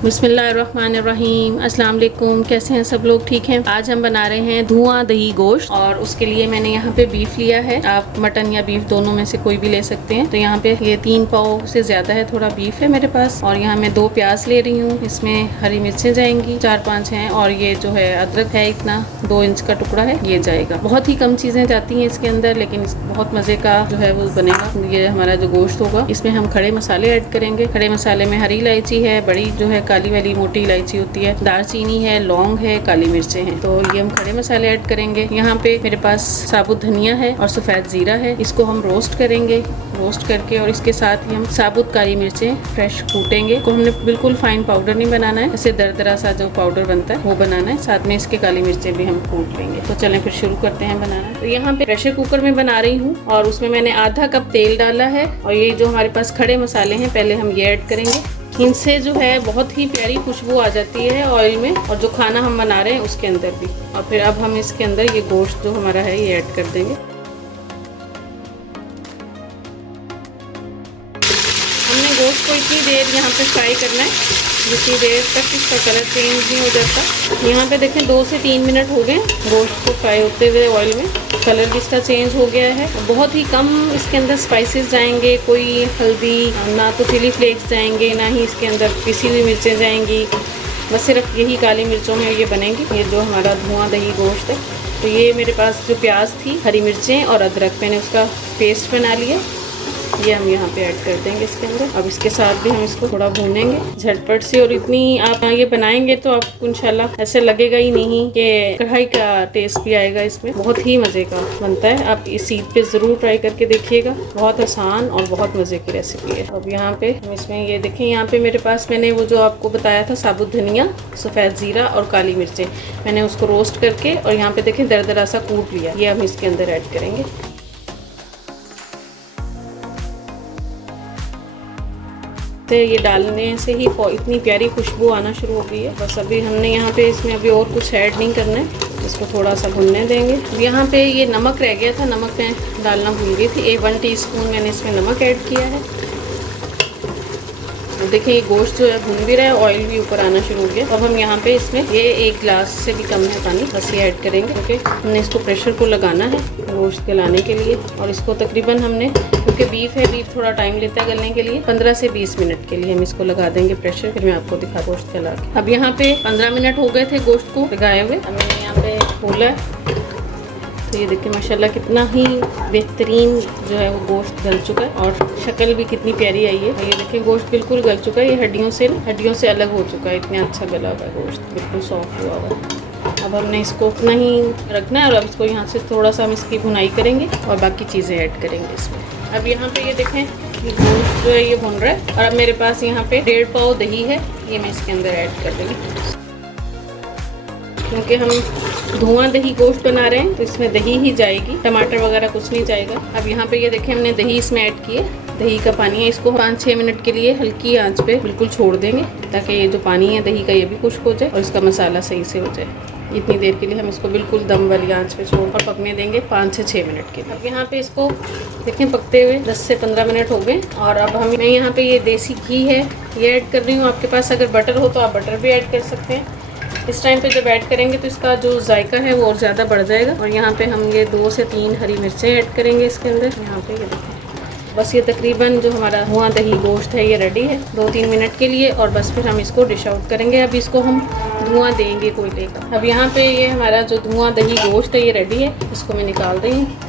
बिस्मिल्लाहिर्रहमानिर्रहीम। अस्सलाम वालेकुम। कैसे हैं सब लोग? ठीक हैं। आज हम बना रहे हैं धुआं दही गोश्त और उसके लिए मैंने यहाँ पे बीफ लिया है। आप मटन या बीफ दोनों में से कोई भी ले सकते हैं। तो यहाँ पे ये 3 पाव से ज़्यादा है, थोड़ा बीफ है मेरे पास। और यहाँ मैं 2 प्याज ले रही हूँ, इसमें हरी मिर्चें जाएंगी 4-5 हैं, और ये जो है अदरक है इतना 2 इंच का टुकड़ा है, ये जाएगा। बहुत ही कम चीज़ें जाती हैं इसके अंदर, लेकिन बहुत मज़े का जो है वो बनेगा। ये हमारा जो गोश्त होगा इसमें हम खड़े मसाले ऐड करेंगे। खड़े मसाले में हरी इलायची है, बड़ी जो है काली वाली मोटी इलायची होती है, दालचीनी है, लौंग है, काली मिर्चें हैं। तो ये हम खड़े मसाले ऐड करेंगे। यहाँ पे मेरे पास साबुत धनिया है और सफ़ेद ज़ीरा है, इसको हम रोस्ट करेंगे। रोस्ट करके और इसके साथ ही हम साबुत काली मिर्चें फ्रेश कूटेंगे। को हमने बिल्कुल फाइन पाउडर नहीं बनाना है, ऐसे दरदरा सा जो पाउडर बनता है वो बनाना है। साथ में इसके काली मिर्चें भी हम कूट लेंगे। तो चलें फिर शुरू करते हैं बनाना। तो यहाँ पे प्रेशर कुकर में बना रही हूँ और उसमें मैंने आधा कप तेल डाला है। और ये जो हमारे पास खड़े मसाले हैं पहले हम ये ऐड करेंगे। इनसे जो है बहुत ही प्यारी खुशबू आ जाती है ऑयल में, और जो खाना हम बना रहे हैं उसके अंदर भी। और फिर अब हम इसके अंदर ये गोश्त जो हमारा है ये ऐड कर देंगे। हमने गोश्त को इतनी देर यहाँ पे फ्राई करना है जितनी देर तक इसका कलर चेंज नहीं हो जाता। यहाँ पे देखें 2 से 3 मिनट हो गए गोश्त को फ्राई होते हुए ऑयल में। कलर भी इसका चेंज हो गया है। बहुत ही कम इसके अंदर स्पाइसेस जाएंगे, कोई हल्दी ना तो चिली फ्लेक्स जाएंगे, ना ही इसके अंदर पिसी हुई मिर्चें जाएंगी। बस सिर्फ यही काली मिर्चों में ये बनेंगी। ये जो हमारा धुआं दही गोश्त है, तो ये मेरे पास जो प्याज थी, हरी मिर्चें और अदरक, मैंने उसका पेस्ट बना लिया, ये हम यहाँ पे ऐड कर देंगे इसके अंदर। अब इसके साथ भी हम इसको थोड़ा भूनेंगे झटपट से। और इतनी आप ये बनाएंगे तो आपको इंशाल्लाह ऐसे लगेगा ही नहीं कि कढ़ाई का टेस्ट भी आएगा इसमें। बहुत ही मज़े का बनता है। आप इस ईद पे ज़रूर ट्राई करके देखिएगा। बहुत आसान और बहुत मज़े की रेसिपी है। अब यहाँ पे हम इसमें ये देखें, यहाँ पे मेरे पास मैंने वो जो आपको बताया था साबुत धनिया, सफ़ेद ज़ीरा और काली मिर्चें, मैंने उसको रोस्ट करके और यहाँ पे देखें दरदरा सा कूट लिया, ये हम इसके अंदर ऐड करेंगे। ये डालने से ही इतनी प्यारी खुशबू आना शुरू हो गई है। बस अभी हमने यहाँ पे इसमें अभी और कुछ ऐड नहीं करना है, इसको थोड़ा सा भुनने देंगे। यहाँ पे ये नमक रह गया था, नमक मैं डालना भूल गई थी। 1 टीस्पून मैंने इसमें नमक ऐड किया है। देखिए ये गोश्त जो है भुन भी रहा है, ऑयल भी ऊपर आना शुरू हो गया। अब हम यहाँ पे इसमें ये 1 गिलास से भी कम है पानी, बस ये ऐड करेंगे। ओके, हमने इसको प्रेशर को लगाना है गोश्त गलाने के लिए। और इसको तकरीबन हमने, क्योंकि बीफ है, बीफ थोड़ा टाइम लेता है गलने के लिए, 15 से 20 मिनट के लिए हम इसको लगा देंगे प्रेशर। फिर मैं आपको दिखा गोश्त गला के। अब यहाँ पे 15 मिनट हो गए थे गोश्त को लगाए हुए। अब मैंने यहाँ पे खोला है, तो ये देखिए माशाल्लाह कितना ही बेहतरीन जो है वो गोश्त गल चुका है और शक्ल भी कितनी प्यारी आई है। ये देखिए गोश्त बिल्कुल गल चुका है, ये हड्डियों से अलग हो चुका है। इतना अच्छा गला हुआ है गोश्त, बिल्कुल सॉफ्ट हुआ हुआ है। अब हमने इसको उतना ही रखना है और अब इसको यहाँ से थोड़ा सा हम इसकी भुनाई करेंगे और बाकी चीज़ें ऐड करेंगे इसमें। अब यहाँ पे ये देखें ये गोश्त जो है ये भुन रहा है। और अब मेरे पास यहाँ पे 1.5 पाव दही है, ये मैं इसके अंदर ऐड कर दूँगी। क्योंकि हम धुआं दही गोश्त बना रहे हैं तो इसमें दही ही जाएगी, टमाटर वगैरह कुछ नहीं जाएगा। अब यहाँ पे ये देखें हमने दही इसमें ऐड किए, दही का पानी है। इसको 5-6 मिनट के लिए हल्की आंच पे बिल्कुल छोड़ देंगे ताकि ये जो पानी है दही का ये भी खुश्क हो जाए और इसका मसाला सही से हो जाए। इतनी देर के लिए हम इसको बिल्कुल दम वाली आंच पे छोड़ कर पकने देंगे 5 से 6 मिनट के लिए। अब यहाँ पे इसको देखें पकते हुए 10 से 15 मिनट हो गए। और अब मैं यहाँ पे ये देसी घी है ये ऐड कर रही हूँ। आपके पास अगर बटर हो तो आप बटर भी ऐड कर सकते हैं। इस टाइम पे जब ऐड करेंगे तो इसका जो जायका है वो और ज़्यादा बढ़ जाएगा। और यहाँ पे हम ये 2 से 3 हरी मिर्चें ऐड करेंगे इसके अंदर। यहाँ पे ये देखें, बस ये तकरीबन जो हमारा धुआं दही गोश्त है ये रेडी है 2-3 मिनट के लिए। और बस फिर हम इसको डिश आउट करेंगे। अब इसको हम धुआं देंगे कोयले का। अब यहाँ पे ये हमारा जो धुआं दही गोश्त है ये रेडी है, इसको मैं निकाल रही हूँ।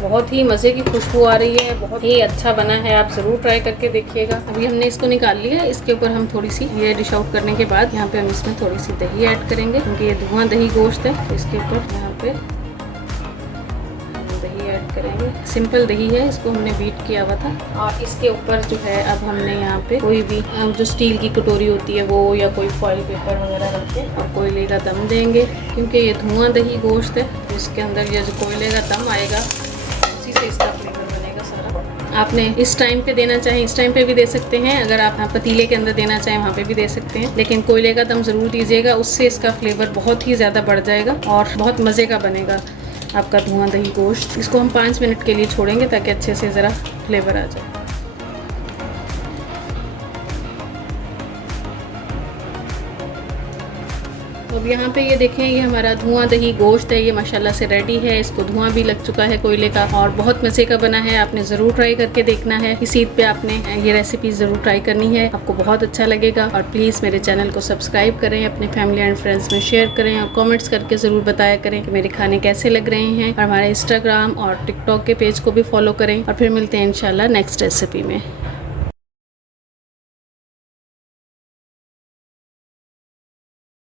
बहुत ही मज़े की खुशबू आ रही है, बहुत ही अच्छा बना है, आप ज़रूर ट्राई करके देखिएगा। अभी हमने इसको निकाल लिया। इसके ऊपर हम थोड़ी सी ये डिश आउट करने के बाद यहाँ पे हम इसमें थोड़ी सी दही ऐड करेंगे, क्योंकि ये धुआं दही गोश्त है। तो इसके ऊपर यहाँ पे दही ऐड करेंगे। सिंपल दही है, इसको हमने बीट किया हुआ था। और इसके ऊपर जो है अब हमने यहाँ पे कोई भी जो स्टील की कटोरी होती है वो, या कोई फॉइल पेपर वगैरह रख के और कोयले का दम देंगे। क्योंकि ये धुआं दही गोश्त है, इसके अंदर ये जो कोयले का दम आएगा से इसका फ्लेवर बनेगा सारा। आपने इस टाइम पे देना चाहें इस टाइम पे भी दे सकते हैं, अगर आप पतीले के अंदर देना चाहें वहाँ पे भी दे सकते हैं, लेकिन कोयले का दम ज़रूर दीजिएगा, उससे इसका फ्लेवर बहुत ही ज़्यादा बढ़ जाएगा और बहुत मज़े का बनेगा आपका धुआं दही गोश्त। इसको हम 5 मिनट के लिए छोड़ेंगे ताकि अच्छे से ज़रा फ्लेवर आ जाए। अब यहाँ पे ये देखें, ये हमारा धुआं दही गोश्त है, ये माशाल्लाह से रेडी है। इसको धुआं भी लग चुका है कोयले का और बहुत मज़े का बना है। आपने ज़रूर ट्राई करके देखना है। इस ईद पे आपने ये रेसिपी ज़रूर ट्राई करनी है, आपको बहुत अच्छा लगेगा। और प्लीज़ मेरे चैनल को सब्सक्राइब करें, अपने फैमिली एंड फ्रेंड्स में शेयर करें और कॉमेंट्स करके ज़रूर बताया करें कि मेरे खाने कैसे लग रहे हैं। और हमारे इंस्टाग्राम और टिकटॉक के पेज को भी फॉलो करें और फिर मिलते हैं इंशाल्लाह नेक्स्ट रेसिपी में।